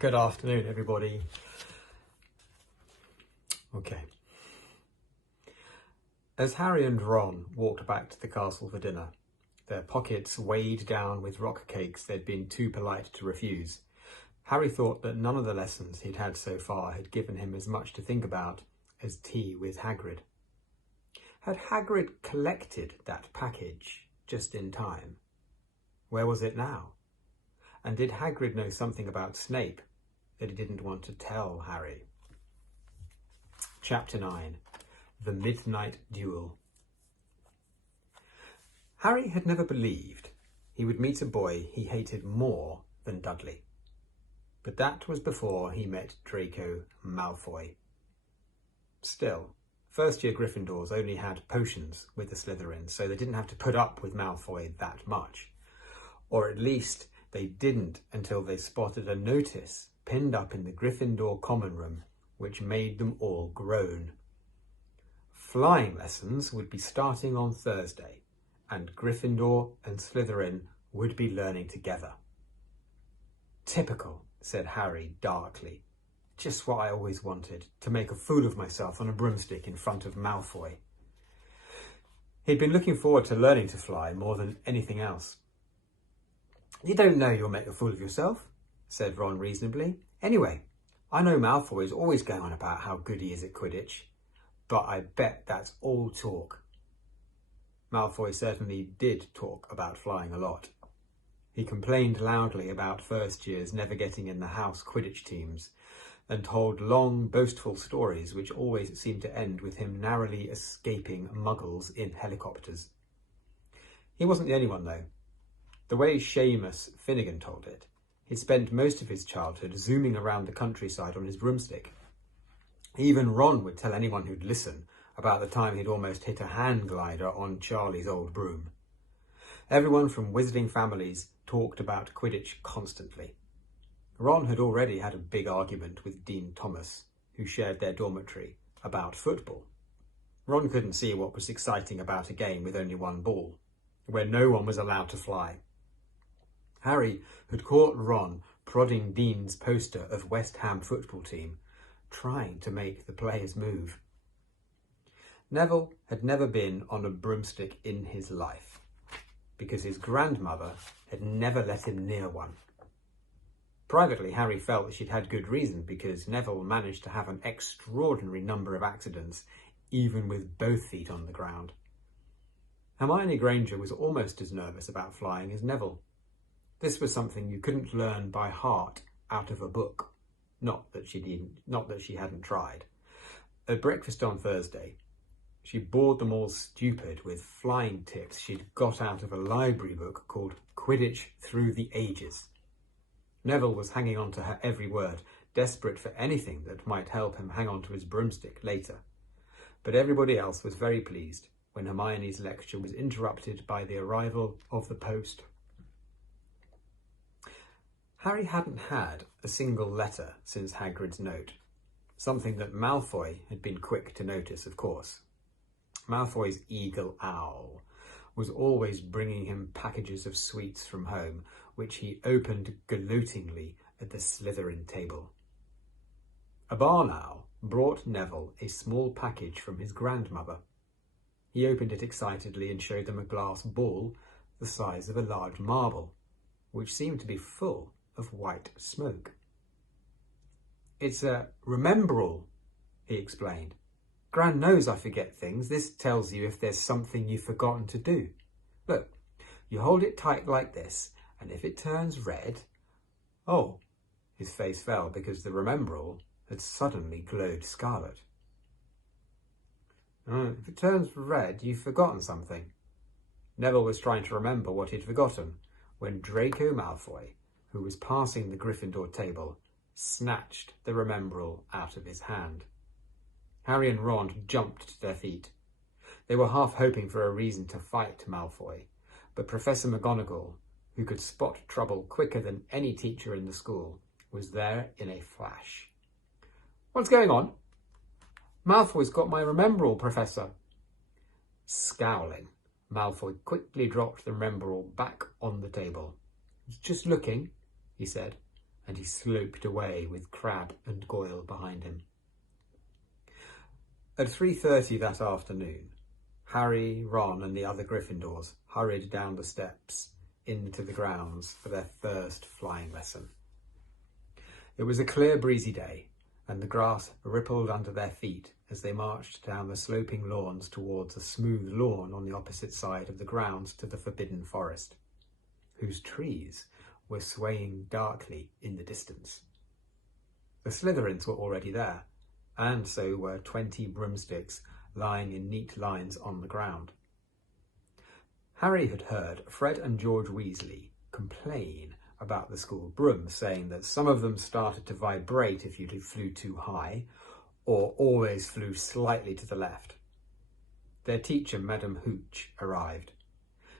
Good afternoon, everybody. Okay. As Harry and Ron walked back to the castle for dinner, their pockets weighed down with rock cakes they'd been too polite to refuse, Harry thought that none of the lessons he'd had so far had given him as much to think about as tea with Hagrid. Had Hagrid collected that package just in time? Where was it now? And did Hagrid know something about Snape that he didn't want to tell Harry? Chapter 9. The Midnight Duel. Harry had never believed he would meet a boy he hated more than Dudley. But that was before he met Draco Malfoy. Still, first-year Gryffindors only had potions with the Slytherins, so they didn't have to put up with Malfoy that much. Or at least they didn't until they spotted a notice pinned up in the Gryffindor common room which made them all groan. Flying lessons would be starting on Thursday, and Gryffindor and Slytherin would be learning together. Typical, said Harry darkly. Just what I always wanted, to make a fool of myself on a broomstick in front of Malfoy. He'd been looking forward to learning to fly more than anything else. You don't know you'll make a fool of yourself, said Ron reasonably. Anyway, I know Malfoy is always going on about how good he is at Quidditch, but I bet that's all talk. Malfoy certainly did talk about flying a lot. He complained loudly about first years never getting in the house Quidditch teams, and told long, boastful stories which always seemed to end with him narrowly escaping muggles in helicopters. He wasn't the only one, though. The way Seamus Finnegan told it, he'd spent most of his childhood zooming around the countryside on his broomstick. Even Ron would tell anyone who'd listen about the time he'd almost hit a hand glider on Charlie's old broom. Everyone from wizarding families talked about Quidditch constantly. Ron had already had a big argument with Dean Thomas, who shared their dormitory, about football. Ron couldn't see what was exciting about a game with only one ball, where no one was allowed to fly. Harry had caught Ron prodding Dean's poster of West Ham football team, trying to make the players move. Neville had never been on a broomstick in his life, because his grandmother had never let him near one. Privately, Harry felt that she'd had good reason, because Neville managed to have an extraordinary number of accidents, even with both feet on the ground. Hermione Granger was almost as nervous about flying as Neville. This was something you couldn't learn by heart out of a book. Not that she hadn't tried. At breakfast on Thursday, she bored them all stupid with flying tips she'd got out of a library book called Quidditch Through the Ages. Neville was hanging on to her every word, desperate for anything that might help him hang on to his broomstick later. But everybody else was very pleased when Hermione's lecture was interrupted by the arrival of the post. Harry hadn't had a single letter since Hagrid's note, something that Malfoy had been quick to notice, of course. Malfoy's eagle owl was always bringing him packages of sweets from home, which he opened gloatingly at the Slytherin table. A barn owl brought Neville a small package from his grandmother. He opened it excitedly and showed them a glass ball the size of a large marble, which seemed to be full of white smoke. It's a Remembrall, he explained. Gran knows I forget things. This tells you if there's something you've forgotten to do. Look, you hold it tight like this, and if it turns red... Oh, his face fell because the Remembrall had suddenly glowed scarlet. If it turns red, you've forgotten something. Neville was trying to remember what he'd forgotten when Draco Malfoy, who was passing the Gryffindor table, snatched the Remembrall out of his hand. Harry and Ron jumped to their feet. They were half hoping for a reason to fight Malfoy, but Professor McGonagall, who could spot trouble quicker than any teacher in the school, was there in a flash. What's going on? Malfoy's got my Remembrall, Professor. Scowling, Malfoy quickly dropped the Remembrall back on the table. Just looking, he said, and he sloped away with Crabbe and Goyle behind him. At 3:30 that afternoon, Harry, Ron and the other Gryffindors hurried down the steps into the grounds for their first flying lesson. It was a clear, breezy day, and the grass rippled under their feet as they marched down the sloping lawns towards a smooth lawn on the opposite side of the grounds to the Forbidden Forest, whose trees were swaying darkly in the distance. The Slytherins were already there, and so were 20 broomsticks lying in neat lines on the ground. Harry had heard Fred and George Weasley complain about the school brooms, saying that some of them started to vibrate if you flew too high, or always flew slightly to the left. Their teacher, Madame Hooch, arrived.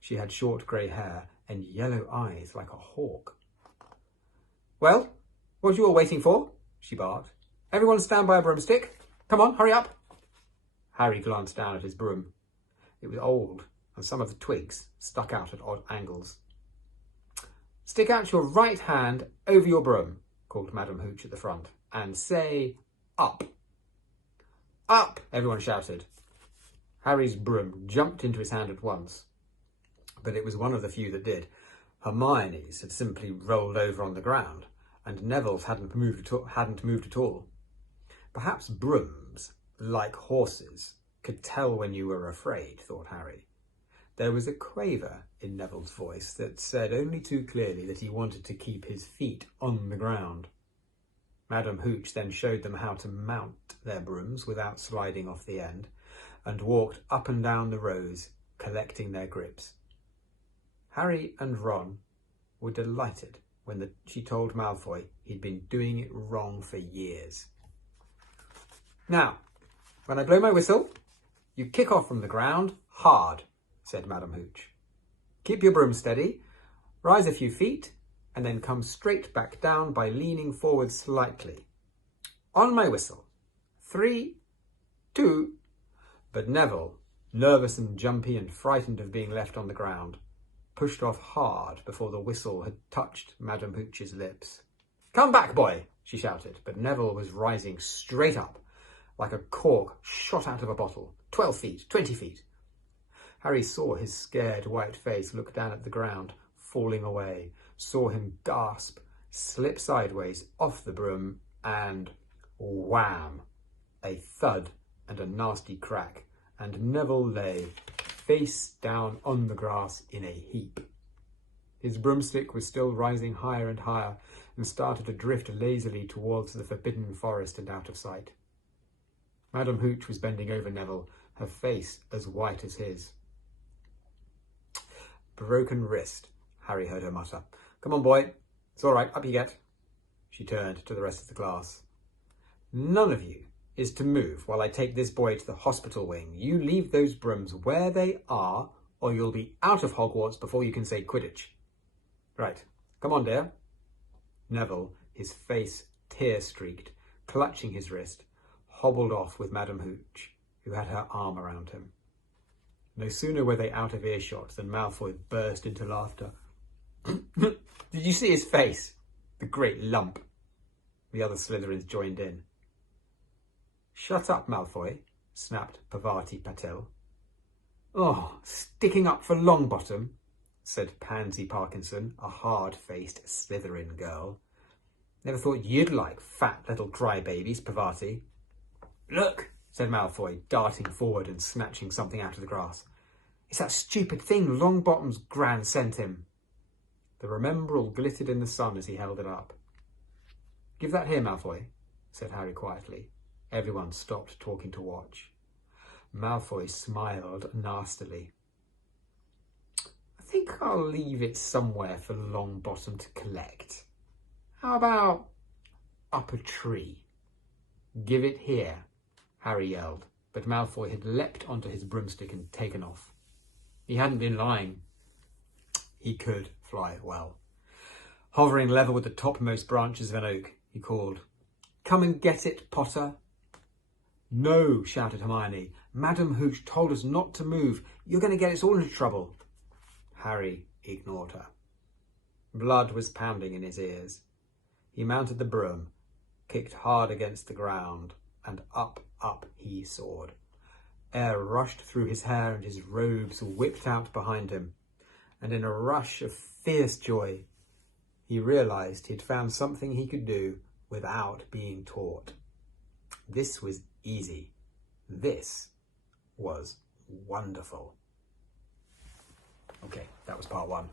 She had short grey hair and yellow eyes like a hawk. "Well, what are you all waiting for?" she barked. "Everyone stand by a broomstick. Come on, hurry up." Harry glanced down at his broom. It was old, and some of the twigs stuck out at odd angles. "Stick out your right hand over your broom," called Madame Hooch at the front, "and say up." "Up!" everyone shouted. Harry's broom jumped into his hand at once, but it was one of the few that did. Hermione's had simply rolled over on the ground, and Neville's hadn't moved at all. Perhaps brooms, like horses, could tell when you were afraid, thought Harry. There was a quaver in Neville's voice that said only too clearly that he wanted to keep his feet on the ground. Madame Hooch then showed them how to mount their brooms without sliding off the end, and walked up and down the rows, collecting their grips. Harry and Ron were delighted when she told Malfoy he'd been doing it wrong for years. "Now, when I blow my whistle, you kick off from the ground hard," said Madame Hooch. "Keep your broom steady, rise a few feet, and then come straight back down by leaning forward slightly. On my whistle. 3, 2... But Neville, nervous and jumpy and frightened of being left on the ground, pushed off hard before the whistle had touched Madame Hooch's lips. "Come back, boy," she shouted, but Neville was rising straight up, like a cork shot out of a bottle. 12 feet, 20 feet. Harry saw his scared white face look down at the ground, falling away, saw him gasp, slip sideways off the broom, and wham! A thud and a nasty crack, and Neville lay face down on the grass in a heap. His broomstick was still rising higher and higher, and started to drift lazily towards the Forbidden Forest and out of sight. Madame Hooch was bending over Neville, her face as white as his. "Broken wrist," Harry heard her mutter. "Come on, boy. It's all right. Up you get." She turned to the rest of the class. "None of you is to move while I take this boy to the hospital wing. You leave those brooms where they are, or you'll be out of Hogwarts before you can say Quidditch. Right. Come on, dear." Neville, his face tear-streaked, clutching his wrist, hobbled off with Madame Hooch, who had her arm around him. No sooner were they out of earshot than Malfoy burst into laughter. "Did you see his face? The great lump." The other Slytherins joined in. "Shut up, Malfoy," snapped Parvati Patil. "Oh, sticking up for Longbottom," said Pansy Parkinson, a hard-faced Slytherin girl. "Never thought you'd like fat little crybabies, Parvati." "Look," said Malfoy, darting forward and snatching something out of the grass. "It's that stupid thing Longbottom's gran sent him." The Remembrall glittered in the sun as he held it up. "Give that here, Malfoy," said Harry quietly. Everyone stopped talking to watch. Malfoy smiled nastily. "I think I'll leave it somewhere for Longbottom to collect. How about up a tree?" "Give it here," Harry yelled, but Malfoy had leapt onto his broomstick and taken off. He hadn't been lying. He could fly well. Hovering level with the topmost branches of an oak, he called, "Come and get it, Potter." "No," shouted Hermione. "Madame Hooch told us not to move. You're going to get us all into trouble." Harry ignored her. Blood was pounding in his ears. He mounted the broom, kicked hard against the ground, and up he soared. Air rushed through his hair and his robes whipped out behind him, and in a rush of fierce joy, he realized he'd found something he could do without being taught. This was easy. This was wonderful. Okay, that was part 1.